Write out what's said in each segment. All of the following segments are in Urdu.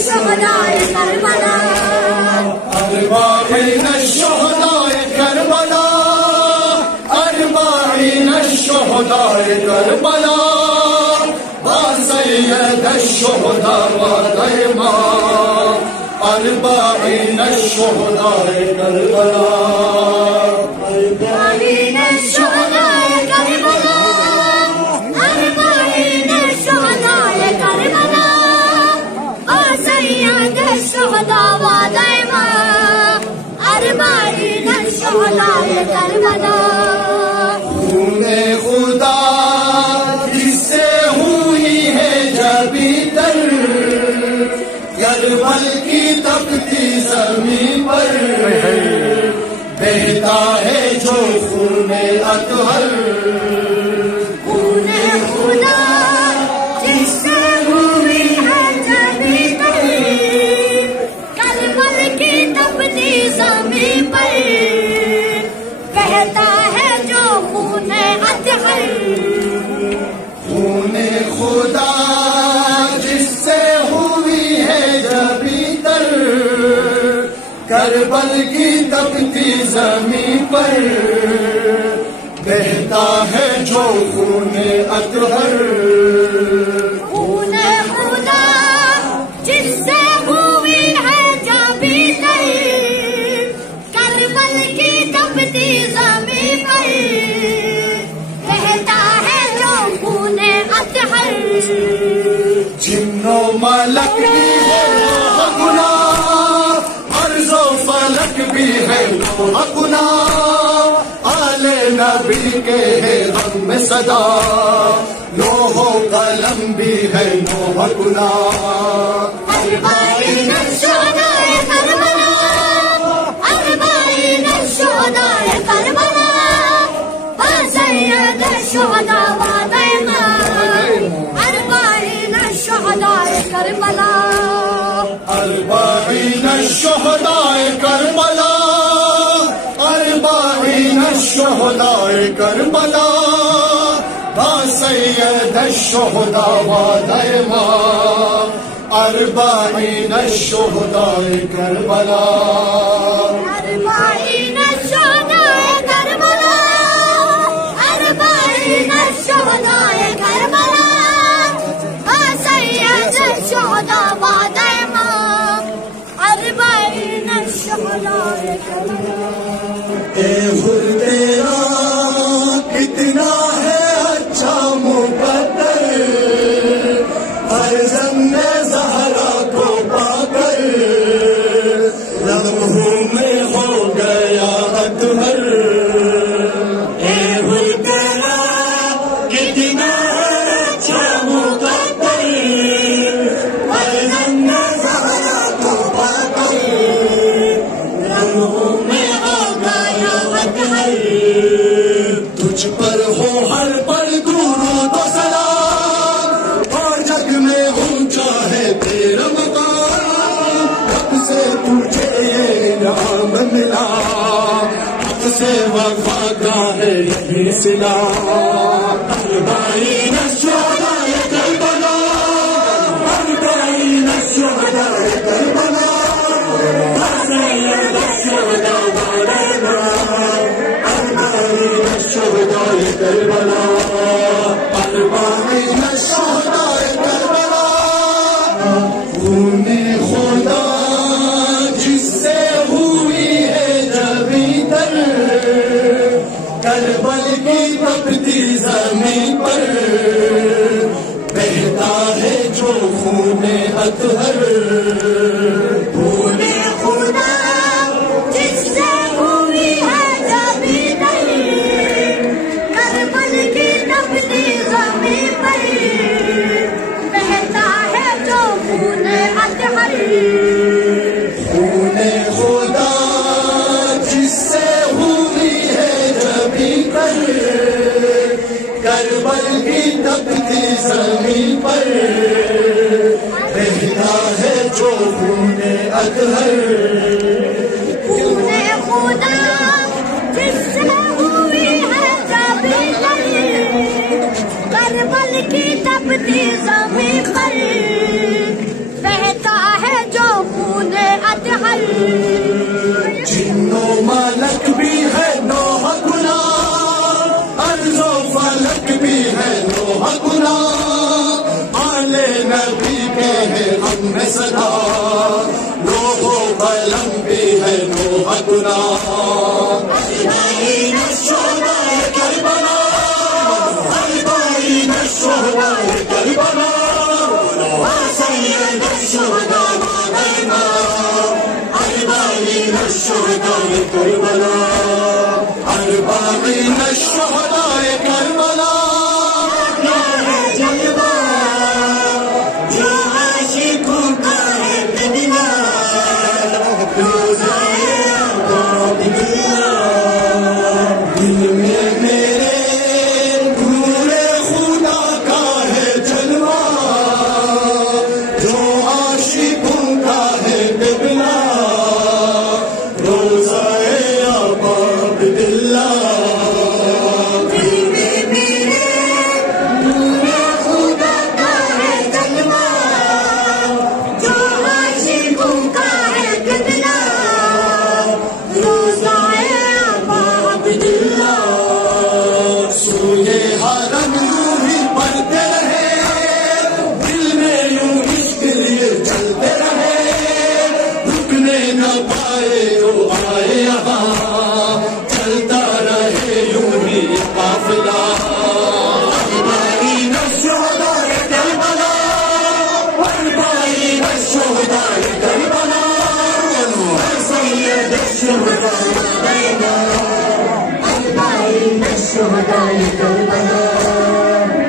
شهداء کربلا أربعين الشهداء كربلا أربعين الشهداء كربلا وسيد الشهداء ودائما أربعين الشهداء كربلا أربعين الشهداء كربلا أربعين الشهداء كربلا وسيد الشهداء ودائما أربعين الشهداء كربلا خون خدا جس سے ہوئی ہے جبی تر کربل کی تپتی زمین پر بہتا ہے جو خون اطہر خون خدا جس سے ہوئی ہے جبی تر کربل کی تپتی زمین پر بہتا ہے جو خون اطہر خون خدا جس سے ہوئی ہے جبی تر کربل کی تپتی زمین پر بہتا ہے جو خون اطہر خون خدا جس سے ہوئی ہے جبی تر کربل کی تپتی زمین پر بہتا ہے جو خون اطہر جنو ملک بھی ہے لوح گناہ عرض و فلک بھی ہے لوح گناہ آل نبی کے ہے غم میں صدا لوح و قلم بھی ہے لوح گناہ أربعين الشهداء كربلا أربعين الشهداء كربلا وسيد الشهداء ودائما أربعين الشهداء كربلا أربعين الشهداء كربلا أربعين الشهداء كربلا وسيد الشهداء ودائما أربعين الشهداء كربلا أربعين الشهداء كربلا أربعين الشهداء كربلا وسيد الشهداء ودائما أربعين الشهداء كربلا اے حر تیرا کتنا ہے اچھا مقدر ہر زن زہرا کو پا کر لمحوں میں ہو گیا اطہر اے حر تیرا کتنا ہے اچھا مقدر ہر زن زہرا کو پا کر لمحوں میں تجھ پر ہو ہر پل درود و سلام اور جگ میں اونچا ہے تیرا مقام حق سے تجھے یہ انعام ملا حق سے وفا کا ہے یہی صلہ أربعين الشهداء كربلا أربعين الشهداء كربلا وسيد الشهداء ودائما أربعين الشهداء كربلا أربعين الشهداء كربلا خون خدا جس سے ہوئی ہے جبی تر کربل کی تپتی زمین پر بہتا ہے جو خون اطہر خون خدا جس سے ہوئی ہے جبی تر کربل کی تپتی زمین پر بہتا ہے جو خون اطہر خون خدا جس سے ہوئی ہے جبی تر کربل کی تپتی زمین پر بہتا ہے جو خون اطہر خون خدا جس سے ہوئی ہے جبی تر کربل کی تپتی زمین پر بہتا ہے صدا لوح و قلم بھی ہے نوح گناہ اربعین الشہداء کربلا اربعین الشہداء کربلا سید الشہداء اربعین الشہداء کربلا اربعین الشہداء کربلا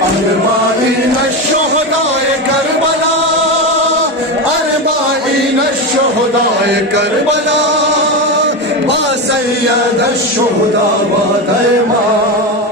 اربعین الشہداء کربلا اربعین الشہداء کربلا با سید الشہداء و دائما